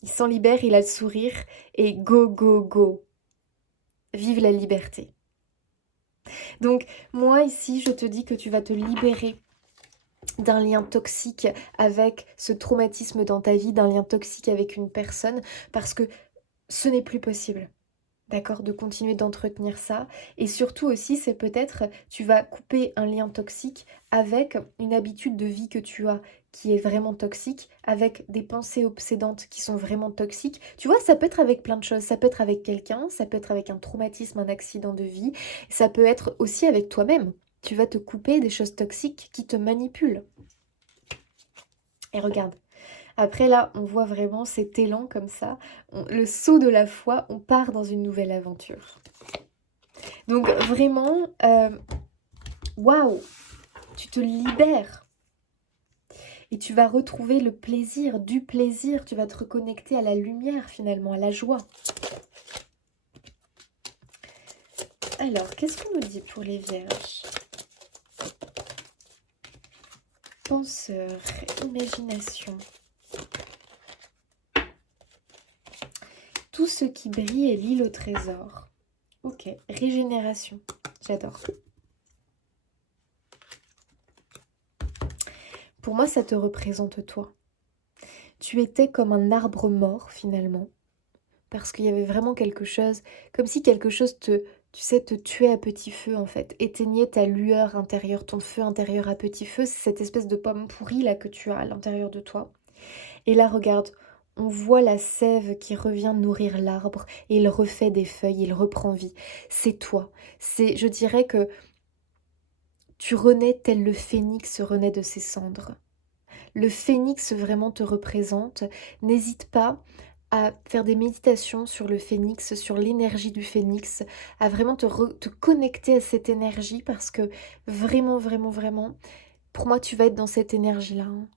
Il s'en libère, il a le sourire et go, go, go. Vive la liberté. Donc moi ici, je te dis que tu vas te libérer d'un lien toxique avec ce traumatisme dans ta vie, d'un lien toxique avec une personne, parce que ce n'est plus possible. D'accord, de continuer d'entretenir ça. Et surtout aussi, c'est peut-être, tu vas couper un lien toxique avec une habitude de vie que tu as qui est vraiment toxique, avec des pensées obsédantes qui sont vraiment toxiques. Tu vois, ça peut être avec plein de choses. Ça peut être avec quelqu'un, ça peut être avec un traumatisme, un accident de vie. Ça peut être aussi avec toi-même. Tu vas te couper des choses toxiques qui te manipulent. Et regarde. Après là, on voit vraiment cet élan comme ça, le saut de la foi, on part dans une nouvelle aventure. Donc vraiment, waouh, tu te libères et tu vas retrouver le plaisir, du plaisir, tu vas te reconnecter à la lumière finalement, à la joie. Alors, qu'est-ce qu'on nous dit pour les vierges? Penseur, imagination. Tout ce qui brille est l'île au trésor. Ok, régénération, j'adore. Pour moi, ça te représente toi. Tu étais comme un arbre mort finalement, parce qu'il y avait vraiment quelque chose, comme si quelque chose tu sais, te tuer à petit feu en fait. Éteignez ta lueur intérieure, ton feu intérieur à petit feu, c'est cette espèce de pomme pourrie là que tu as à l'intérieur de toi. Et là, regarde, on voit la sève qui revient nourrir l'arbre et il refait des feuilles, il reprend vie. C'est toi. C'est, je dirais que tu renais tel le phénix renaît de ses cendres. Le phénix vraiment te représente. N'hésite pas à faire des méditations sur le phénix, sur l'énergie du phénix, à vraiment te connecter à cette énergie parce que vraiment, vraiment, vraiment, pour moi, tu vas être dans cette énergie-là, hein.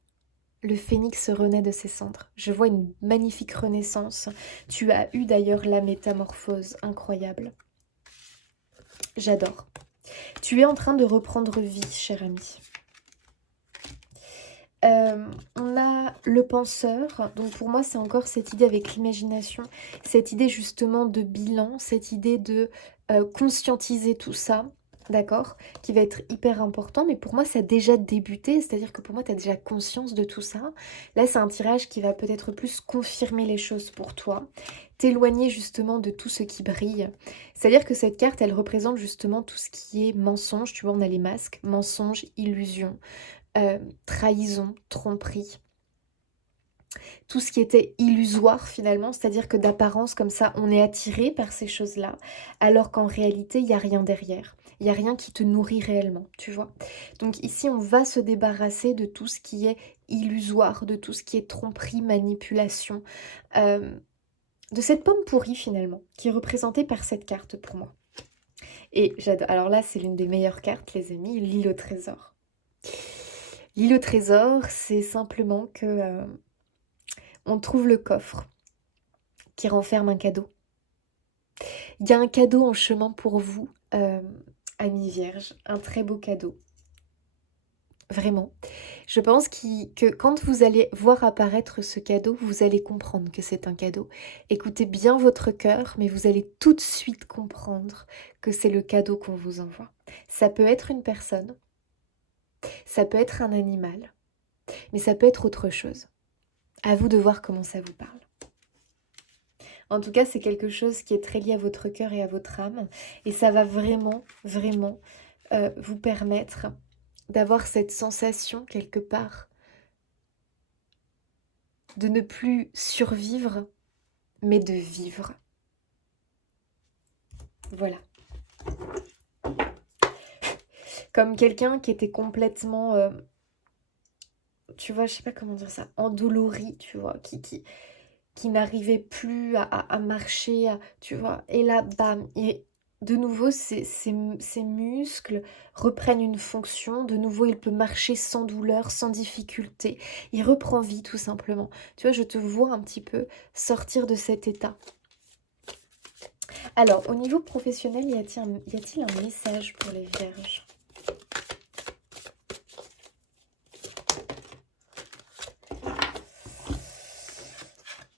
Le phénix renaît de ses cendres. Je vois une magnifique renaissance. Tu as eu d'ailleurs la métamorphose incroyable. J'adore. Tu es en train de reprendre vie, cher ami. On a le penseur, donc pour moi c'est encore cette idée avec l'imagination, cette idée justement de bilan, cette idée de conscientiser tout ça, d'accord, qui va être hyper important, mais pour moi ça a déjà débuté, c'est-à-dire que pour moi tu as déjà conscience de tout ça. Là c'est un tirage qui va peut-être plus confirmer les choses pour toi, t'éloigner justement de tout ce qui brille. C'est-à-dire que cette carte elle représente justement tout ce qui est mensonge, tu vois on a les masques, mensonge, illusion, trahison, tromperie, tout ce qui était illusoire finalement, c'est-à-dire que d'apparence comme ça, on est attiré par ces choses-là, alors qu'en réalité, il n'y a rien derrière. Il n'y a rien qui te nourrit réellement, tu vois. Donc ici, on va se débarrasser de tout ce qui est illusoire, de tout ce qui est tromperie, manipulation, euh, de cette pomme pourrie finalement, qui est représentée par cette carte pour moi. Et j'adore. Alors là, c'est l'une des meilleures cartes, les amis, l'île au trésor. L'île au trésor, c'est simplement que on trouve le coffre qui renferme un cadeau. Il y a un cadeau en chemin pour vous, amis vierges, un très beau cadeau. Vraiment. Je pense que quand vous allez voir apparaître ce cadeau, vous allez comprendre que c'est un cadeau. Écoutez bien votre cœur, mais vous allez tout de suite comprendre que c'est le cadeau qu'on vous envoie. Ça peut être une personne, ça peut être un animal, mais ça peut être autre chose. À vous de voir comment ça vous parle. En tout cas, c'est quelque chose qui est très lié à votre cœur et à votre âme. Et ça va vraiment, vraiment vous permettre d'avoir cette sensation quelque part de ne plus survivre, mais de vivre. Voilà. Comme quelqu'un qui était complètement, tu vois, je sais pas comment dire ça, endolori, tu vois, qui n'arrivait plus à marcher, tu vois. Et là, bam, et de nouveau, ses muscles reprennent une fonction. De nouveau, il peut marcher sans douleur, sans difficulté. Il reprend vie, tout simplement. Tu vois, je te vois un petit peu sortir de cet état. Alors, au niveau professionnel, y a-t-il un message pour les vierges ?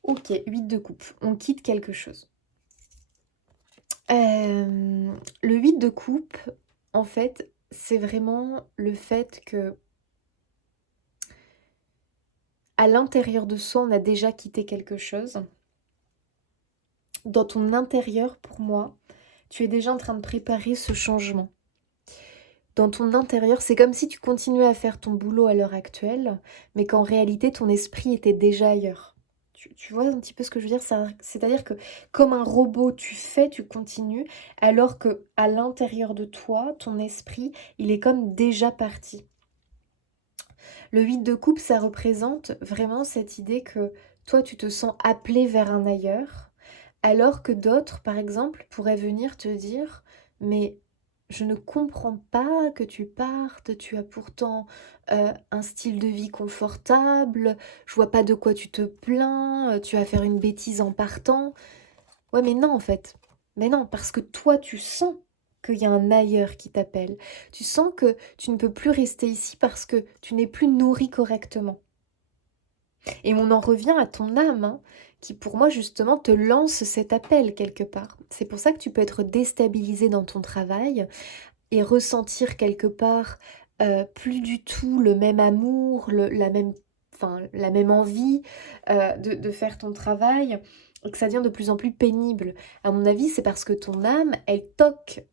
Ok, 8 de coupe. On quitte quelque chose. Le 8 de coupe, en fait, c'est vraiment le fait que à l'intérieur de soi, on a déjà quitté quelque chose. Dans ton intérieur, pour moi, tu es déjà en train de préparer ce changement. Dans ton intérieur, c'est comme si tu continuais à faire ton boulot à l'heure actuelle, mais qu'en réalité, ton esprit était déjà ailleurs. Tu vois un petit peu ce que je veux dire? C'est-à-dire que comme un robot, tu fais, tu continues, alors que à l'intérieur de toi, ton esprit, il est comme déjà parti. Le 8 de coupe, ça représente vraiment cette idée que toi, tu te sens appelé vers un ailleurs, alors que d'autres, par exemple, pourraient venir te dire, mais je ne comprends pas que tu partes, tu as pourtant un style de vie confortable, je vois pas de quoi tu te plains, tu vas faire une bêtise en partant. Ouais, mais non, en fait. Mais non, parce que toi, tu sens qu'il y a un ailleurs qui t'appelle. Tu sens que tu ne peux plus rester ici parce que tu n'es plus nourri correctement. Et on en revient à ton âme, hein, qui pour moi justement te lance cet appel quelque part. C'est pour ça que tu peux être déstabilisé dans ton travail et ressentir quelque part plus du tout le même amour, la même envie de faire ton travail. et que ça devient de plus en plus pénible. À mon avis, c'est parce que ton âme, elle toque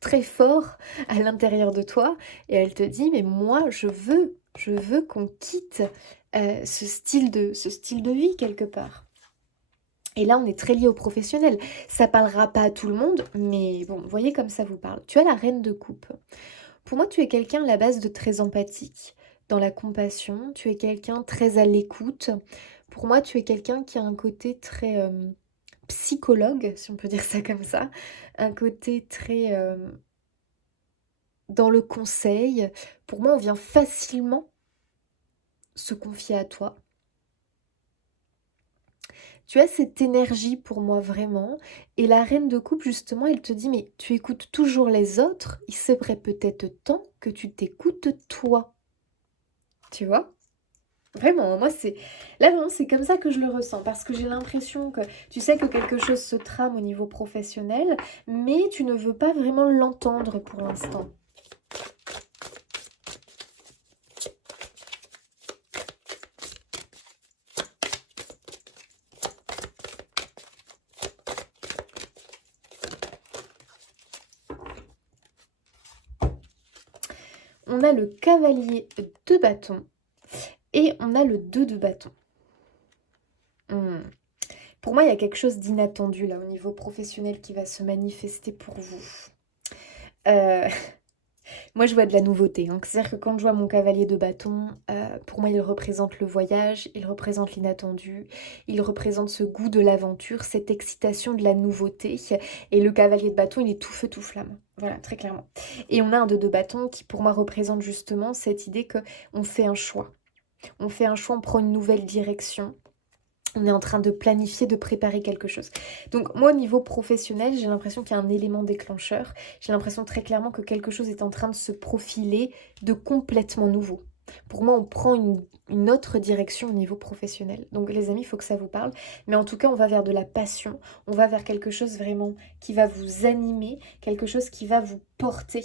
très fort à l'intérieur de toi et elle te dit, mais moi, je veux qu'on quitte ce style de vie quelque part. Et là, on est très lié au professionnel. Ça parlera pas à tout le monde, mais bon, voyez comme ça vous parle. Tu as la reine de coupe. Pour moi, tu es quelqu'un à la base de très empathique, dans la compassion. Tu es quelqu'un très à l'écoute. Pour moi, tu es quelqu'un qui a un côté très psychologue, si on peut dire ça comme ça. Un côté très dans le conseil. Pour moi, on vient facilement se confier à toi. Tu as cette énergie pour moi vraiment. Et la reine de coupe, justement, elle te dit, mais tu écoutes toujours les autres. Il serait peut-être temps que tu t'écoutes toi. Tu vois? Vraiment, moi c'est là vraiment c'est comme ça que je le ressens parce que j'ai l'impression que tu sais que quelque chose se trame au niveau professionnel, mais tu ne veux pas vraiment l'entendre pour l'instant. On a le cavalier de bâton et on a le 2 de bâton. Hmm. Pour moi, il y a quelque chose d'inattendu là au niveau professionnel qui va se manifester pour vous. Euh, Moi, je vois de la nouveauté, hein. C'est-à-dire que quand je vois mon cavalier de bâton, pour moi, il représente le voyage, il représente l'inattendu, il représente ce goût de l'aventure, cette excitation de la nouveauté. Et le cavalier de bâton, il est tout feu, tout flamme. Voilà, très clairement. Et on a un 2 de bâton qui, pour moi, représente justement cette idée que on fait un choix. On fait un choix, on prend une nouvelle direction. On est en train de planifier, de préparer quelque chose. Donc moi, au niveau professionnel, j'ai l'impression qu'il y a un élément déclencheur. J'ai l'impression très clairement que quelque chose est en train de se profiler de complètement nouveau. Pour moi, on prend une autre direction au niveau professionnel. Donc les amis, il faut que ça vous parle. Mais en tout cas, on va vers de la passion. On va vers quelque chose vraiment qui va vous animer, quelque chose qui va vous porter.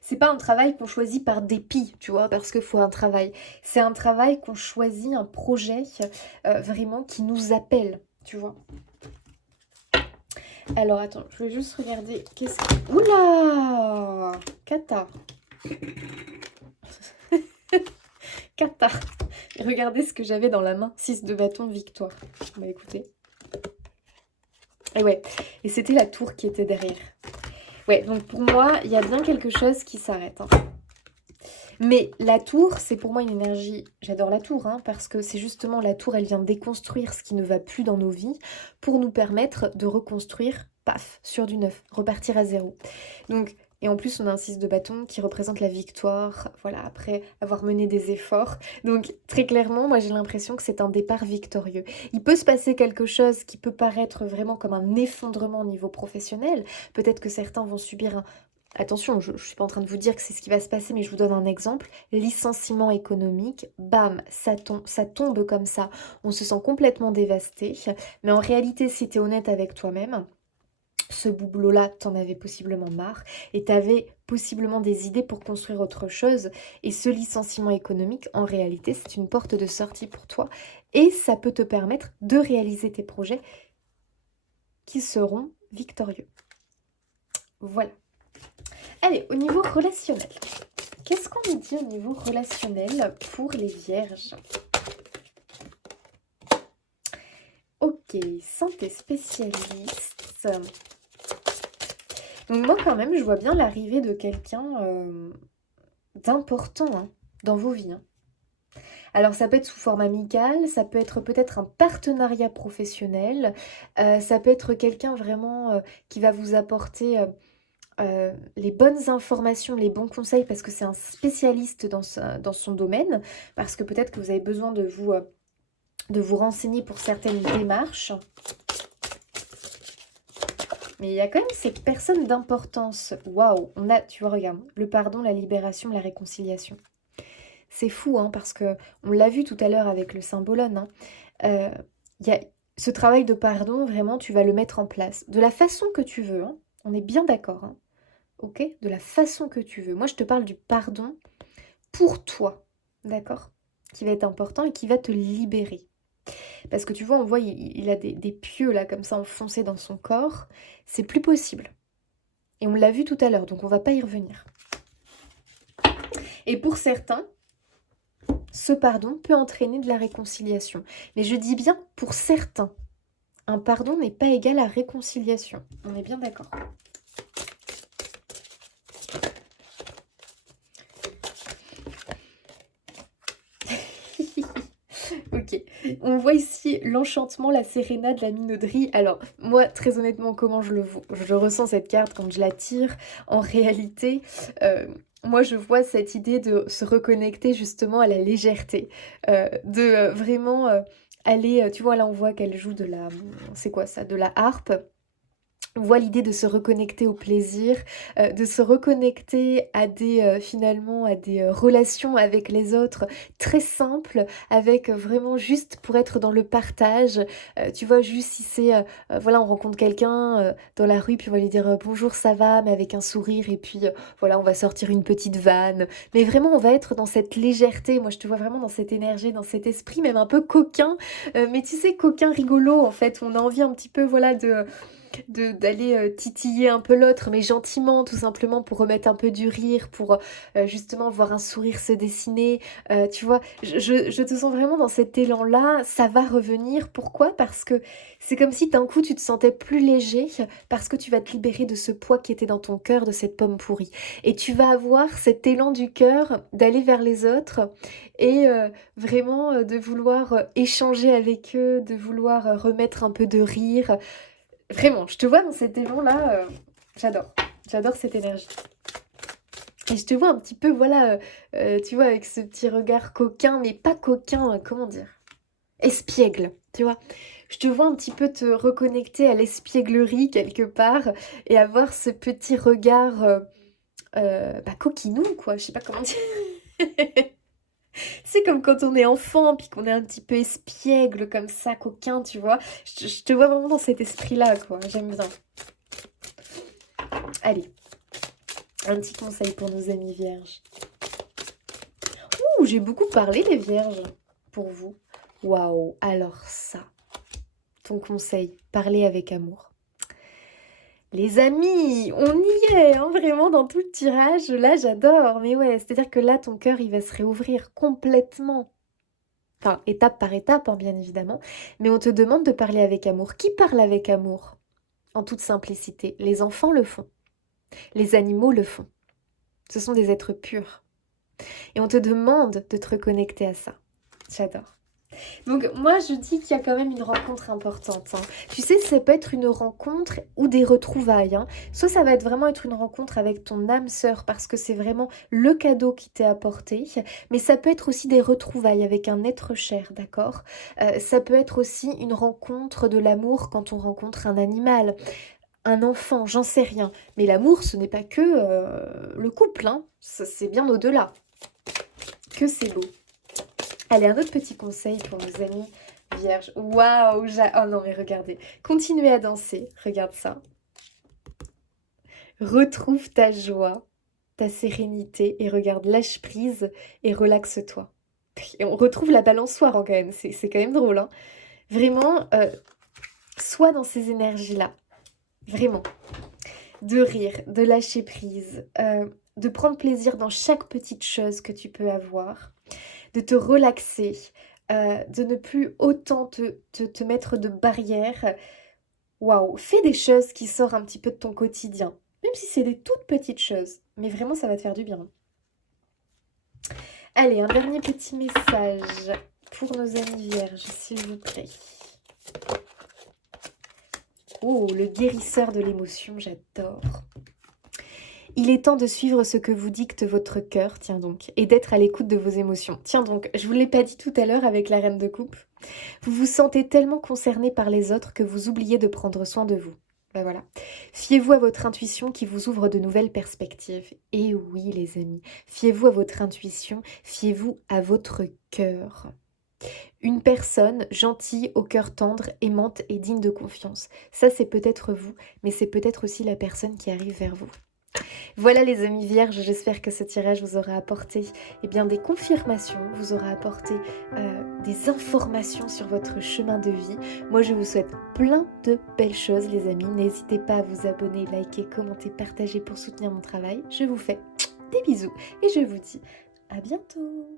C'est pas un travail qu'on choisit par dépit, tu vois, parce qu'il faut un travail. C'est un travail qu'on choisit, un projet vraiment qui nous appelle, tu vois. Alors attends, je vais juste regarder. Qu'est-ce que... Oula Kata. Kata. Regardez ce que j'avais dans la main. 6 de bâton, victoire. Bah écoutez. Et ouais, et c'était la tour qui était derrière. Ouais, donc pour moi, il y a bien quelque chose qui s'arrête, hein. Mais la tour, c'est pour moi une énergie, j'adore la tour, hein, parce que c'est justement la tour, elle vient déconstruire ce qui ne va plus dans nos vies pour nous permettre de reconstruire, paf, sur du neuf, repartir à zéro. Donc, et en plus, on a un 6 de bâton qui représente la victoire, voilà, après avoir mené des efforts. Donc, très clairement, moi j'ai l'impression que c'est un départ victorieux. Il peut se passer quelque chose qui peut paraître vraiment comme un effondrement au niveau professionnel. Peut-être que certains vont subir un... Attention, je ne suis pas en train de vous dire que c'est ce qui va se passer, mais je vous donne un exemple. Licenciement économique, bam, ça tombe comme ça. On se sent complètement dévasté. Mais en réalité, si tu es honnête avec toi-même, ce boulot-là, t'en avais possiblement marre et t'avais possiblement des idées pour construire autre chose. Et ce licenciement économique, en réalité, c'est une porte de sortie pour toi et ça peut te permettre de réaliser tes projets qui seront victorieux. Voilà. Allez, au niveau relationnel. Qu'est-ce qu'on nous dit au niveau relationnel pour les vierges? Ok, santé spécialiste. Donc moi quand même, je vois bien l'arrivée de quelqu'un d'important, hein, dans vos vies, hein. Alors ça peut être sous forme amicale, ça peut être peut-être un partenariat professionnel, ça peut être quelqu'un vraiment qui va vous apporter les bonnes informations, les bons conseils, parce que c'est un spécialiste dans son domaine, parce que peut-être que vous avez besoin de vous renseigner pour certaines démarches. Mais il y a quand même cette personne d'importance. Waouh, on a, tu vois, regarde, le pardon, la libération, la réconciliation. C'est fou, hein, parce que on l'a vu tout à l'heure avec le symbolone, hein. Euh, il y a ce travail de pardon, vraiment, tu vas le mettre en place. De la façon que tu veux, hein. On est bien d'accord, hein. Ok? De la façon que tu veux. Moi, je te parle du pardon pour toi, d'accord? Qui va être important et qui va te libérer. Parce que tu vois, on voit, il a des pieux là, comme ça, enfoncés dans son corps. C'est plus possible. Et on l'a vu tout à l'heure, donc on va pas y revenir. Et pour certains, ce pardon peut entraîner de la réconciliation. Mais je dis bien pour certains. Un pardon n'est pas égal à réconciliation. On est bien d'accord. Ok, on voit ici l'enchantement, la sérénade, la minauderie. Alors, moi, très honnêtement, comment je ressens cette carte quand je la tire? En réalité, moi, je vois cette idée de se reconnecter justement à la légèreté, vraiment aller, tu vois, là, on voit qu'elle joue de la, c'est quoi ça? De la harpe. On voit l'idée de se reconnecter au plaisir, de se reconnecter à finalement à des, relations avec les autres très simples, avec vraiment juste pour être dans le partage. Tu vois, juste si c'est, voilà, on rencontre quelqu'un, dans la rue, puis on va lui dire, «Bonjour, ça va?» mais avec un sourire et puis, voilà, on va sortir une petite vanne. Mais vraiment, on va être dans cette légèreté. Moi, je te vois vraiment dans cette énergie, dans cet esprit même un peu coquin, mais tu sais, coquin rigolo, en fait. On a envie un petit peu, voilà, d'aller titiller un peu l'autre, mais gentiment, tout simplement pour remettre un peu du rire, pour justement voir un sourire se dessiner. Tu vois, je te sens vraiment dans cet élan-là, ça va revenir. Pourquoi? Parce que c'est comme si d'un coup tu te sentais plus léger, parce que tu vas te libérer de ce poids qui était dans ton cœur, de cette pomme pourrie. Et tu vas avoir cet élan du cœur d'aller vers les autres et vraiment de vouloir échanger avec eux, de vouloir remettre un peu de rire. Vraiment, je te vois dans cet élan-là, j'adore. J'adore cette énergie. Et je te vois un petit peu, voilà, tu vois, avec ce petit regard coquin, mais pas coquin, comment dire? Espiègle, tu vois? Je te vois un petit peu te reconnecter à l'espièglerie quelque part et avoir ce petit regard, bah, coquinou, quoi, je sais pas comment dire. C'est comme quand on est enfant, puis qu'on est un petit peu espiègle comme ça, coquin, tu vois? Je te vois vraiment dans cet esprit-là, quoi, j'aime bien. Allez, un petit conseil pour nos amis vierges. Ouh, j'ai beaucoup parlé les vierges pour vous. Waouh, alors ça, ton conseil, parler avec amour. Les amis, on y est, hein, vraiment dans tout le tirage. Là, j'adore. Mais ouais, c'est-à-dire que là, ton cœur, il va se réouvrir complètement. Enfin, étape par étape, hein, bien évidemment. Mais on te demande de parler avec amour. Qui parle avec amour? En toute simplicité. Les enfants le font. Les animaux le font. Ce sont des êtres purs. Et on te demande de te reconnecter à ça. J'adore. Donc moi je dis qu'il y a quand même une rencontre importante, hein. Tu sais, ça peut être une rencontre ou des retrouvailles, hein. Soit ça va être vraiment être une rencontre avec ton âme sœur parce que c'est vraiment le cadeau qui t'est apporté, mais ça peut être aussi des retrouvailles avec un être cher, d'accord? Ça peut être aussi une rencontre de l'amour quand on rencontre un animal, un enfant, j'en sais rien. Mais l'amour, ce n'est pas que le couple, hein. C'est bien au-delà. Que c'est beau. Allez, un autre petit conseil pour nos amis vierges. Waouh, oh non, mais regardez. Continuez à danser. Regarde ça. Retrouve ta joie, ta sérénité et regarde, lâche prise et relaxe-toi. Et on retrouve la balançoire, hein, quand même. C'est quand même drôle, hein. Vraiment, sois dans ces énergies-là. Vraiment. De rire, de lâcher prise, de prendre plaisir dans chaque petite chose que tu peux avoir, de te relaxer, de ne plus autant te mettre de barrières. Waouh, fais des choses qui sortent un petit peu de ton quotidien, même si c'est des toutes petites choses, mais vraiment ça va te faire du bien. Allez, un dernier petit message pour nos amis vierges, s'il vous plaît. Oh, le guérisseur de l'émotion, j'adore. Il est temps de suivre ce que vous dicte votre cœur, tiens donc, et d'être à l'écoute de vos émotions. Tiens donc, je vous l'ai pas dit tout à l'heure avec la reine de coupe. Vous vous sentez tellement concerné par les autres que vous oubliez de prendre soin de vous. Ben voilà. Fiez-vous à votre intuition qui vous ouvre de nouvelles perspectives. Et oui, les amis, fiez-vous à votre intuition, fiez-vous à votre cœur. Une personne gentille, au cœur tendre, aimante et digne de confiance. Ça, c'est peut-être vous, mais c'est peut-être aussi la personne qui arrive vers vous. Voilà les amis vierges, j'espère que ce tirage vous aura apporté des confirmations, vous aura apporté des informations sur votre chemin de vie. Moi je vous souhaite plein de belles choses les amis. N'hésitez pas à vous abonner, liker, commenter, partager pour soutenir mon travail. Je vous fais des bisous et je vous dis à bientôt.